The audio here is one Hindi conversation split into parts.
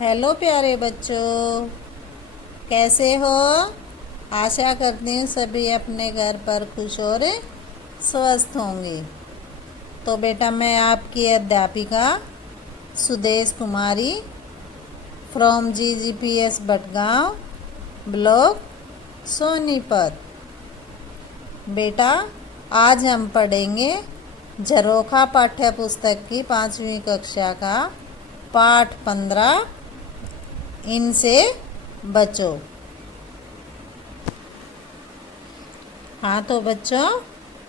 हेलो प्यारे बच्चों, कैसे हो। आशा करती हूँ सभी अपने घर पर खुश और स्वस्थ होंगे। तो बेटा, मैं आपकी अध्यापिका सुदेश कुमारी फ्रॉम GGPS बटगांव, ब्लॉक सोनीपत। बेटा, आज हम पढ़ेंगे झरोखा पाठ्य पुस्तक की 5वीं कक्षा का पाठ 15, इनसे बचो। हाँ तो बच्चों,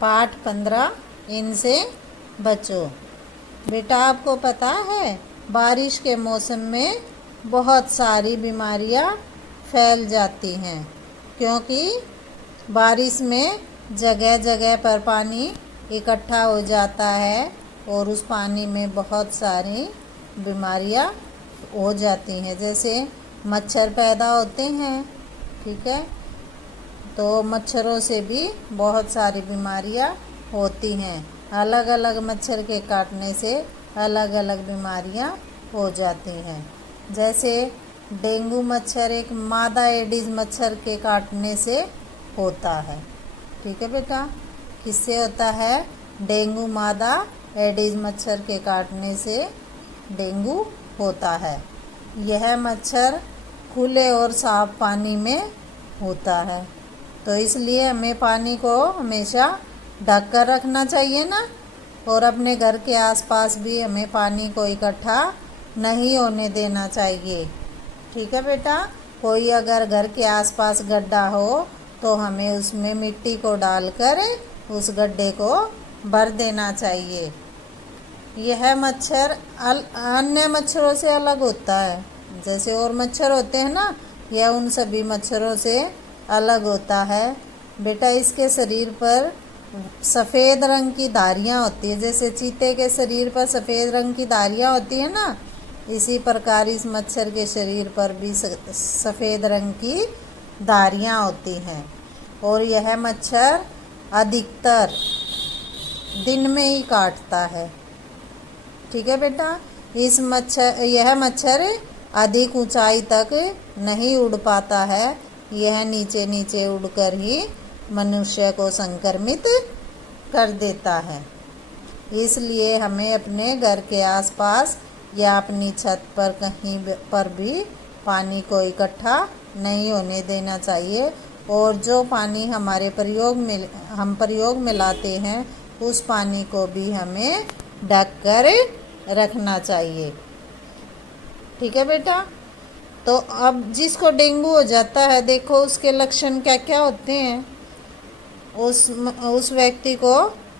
पाठ 15 इनसे बचो। बेटा, आपको पता है बारिश के मौसम में बहुत सारी बीमारियां फैल जाती हैं, क्योंकि बारिश में जगह जगह पर पानी इकट्ठा हो जाता है और उस पानी में बहुत सारी बीमारियां हो जाती हैं। जैसे मच्छर पैदा होते हैं, ठीक है, तो मच्छरों से भी बहुत सारी बीमारियां होती हैं। अलग अलग मच्छर के काटने से अलग अलग बीमारियां हो जाती हैं। जैसे डेंगू मच्छर एक मादा एडिस मच्छर के काटने से होता है। ठीक है बेटा, किससे होता है? डेंगू मादा एडिस मच्छर के काटने से डेंगू होता है। यह मच्छर खुले और साफ पानी में होता है, तो इसलिए हमें पानी को हमेशा ढक कर रखना चाहिए ना। और अपने घर के आसपास भी हमें पानी को इकट्ठा नहीं होने देना चाहिए। ठीक है बेटा, कोई अगर घर के आसपास गड्ढा हो तो हमें उसमें मिट्टी को डालकर उस गड्ढे को भर देना चाहिए। यह मच्छर अन्य मच्छरों से अलग होता है। जैसे और मच्छर होते हैं ना, यह उन सभी मच्छरों से अलग होता है। बेटा, इसके शरीर पर सफ़ेद रंग की धारियाँ होती है। जैसे चीते के शरीर पर सफ़ेद रंग की धारियाँ होती है ना, इसी प्रकार इस मच्छर के शरीर पर भी सफ़ेद रंग की धारियाँ होती हैं। और यह मच्छर अधिकतर दिन में ही काटता है। ठीक है बेटा, यह मच्छर अधिक ऊंचाई तक नहीं उड़ पाता है। यह नीचे नीचे उड़कर ही मनुष्य को संक्रमित कर देता है। इसलिए हमें अपने घर के आसपास या अपनी छत पर कहीं पर भी पानी को इकट्ठा नहीं होने देना चाहिए। और जो पानी हम प्रयोग में लाते हैं, उस पानी को भी हमें ढक कर रखना चाहिए। ठीक है बेटा, तो अब जिसको डेंगू हो जाता है, देखो उसके लक्षण क्या क्या होते हैं, उस व्यक्ति को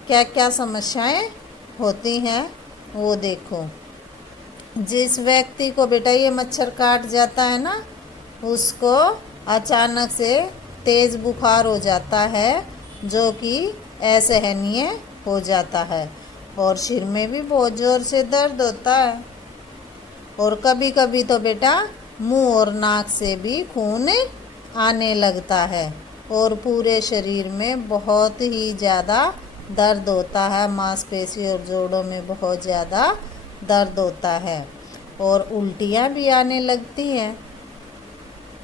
क्या क्या समस्याएं होती हैं वो देखो। जिस व्यक्ति को बेटा ये मच्छर काट जाता है ना, उसको अचानक से तेज़ बुखार हो जाता है, जो कि असहनीय हो जाता है। और सिर में भी बहुत ज़ोर से दर्द होता है। और कभी कभी तो बेटा मुंह और नाक से भी खून आने लगता है। और पूरे शरीर में बहुत ही ज़्यादा दर्द होता है। मांसपेशी और जोड़ों में बहुत ज़्यादा दर्द होता है। और उल्टियाँ भी आने लगती हैं।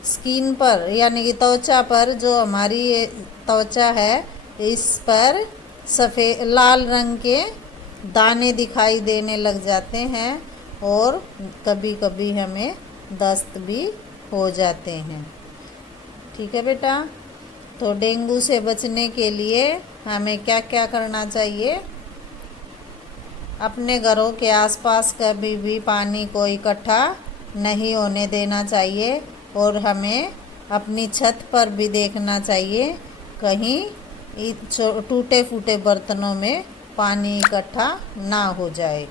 स्किन पर यानी कि त्वचा पर, जो हमारी ये त्वचा है, इस पर सफ़ेद लाल रंग के दाने दिखाई देने लग जाते हैं। और कभी कभी हमें दस्त भी हो जाते हैं। ठीक है बेटा, तो डेंगू से बचने के लिए हमें क्या क्या करना चाहिए? अपने घरों के आसपास कभी भी पानी को इकट्ठा नहीं होने देना चाहिए। और हमें अपनी छत पर भी देखना चाहिए कहीं टूटे फूटे बर्तनों में पानी इकट्ठा ना हो जाए।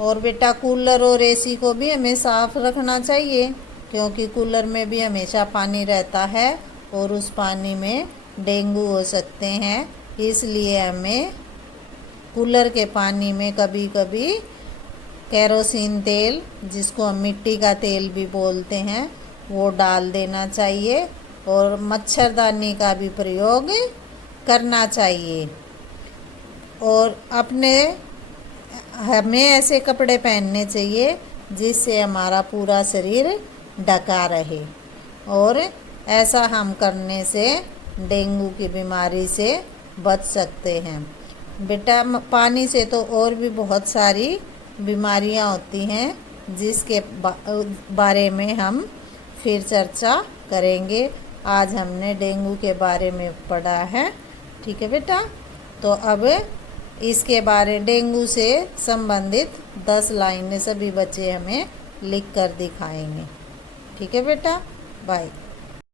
और बेटा, कूलर और AC को भी हमें साफ रखना चाहिए, क्योंकि कूलर में भी हमेशा पानी रहता है और उस पानी में डेंगू हो सकते हैं। इसलिए हमें कूलर के पानी में कभी कभी केरोसिन तेल, जिसको हम मिट्टी का तेल भी बोलते हैं, वो डाल देना चाहिए। और मच्छरदानी का भी प्रयोग करना चाहिए। और हमें ऐसे कपड़े पहनने चाहिए जिससे हमारा पूरा शरीर ढका रहे। और ऐसा हम करने से डेंगू की बीमारी से बच सकते हैं। बेटा पानी से तो और भी बहुत सारी बीमारियां होती हैं, जिसके बारे में हम फिर चर्चा करेंगे। आज हमने डेंगू के बारे में पढ़ा है, ठीक है बेटा। तो अब इसके बारे डेंगू से संबंधित 10 लाइनें सभी बच्चे हमें लिख कर दिखाएंगे, ठीक है बेटा। बाय।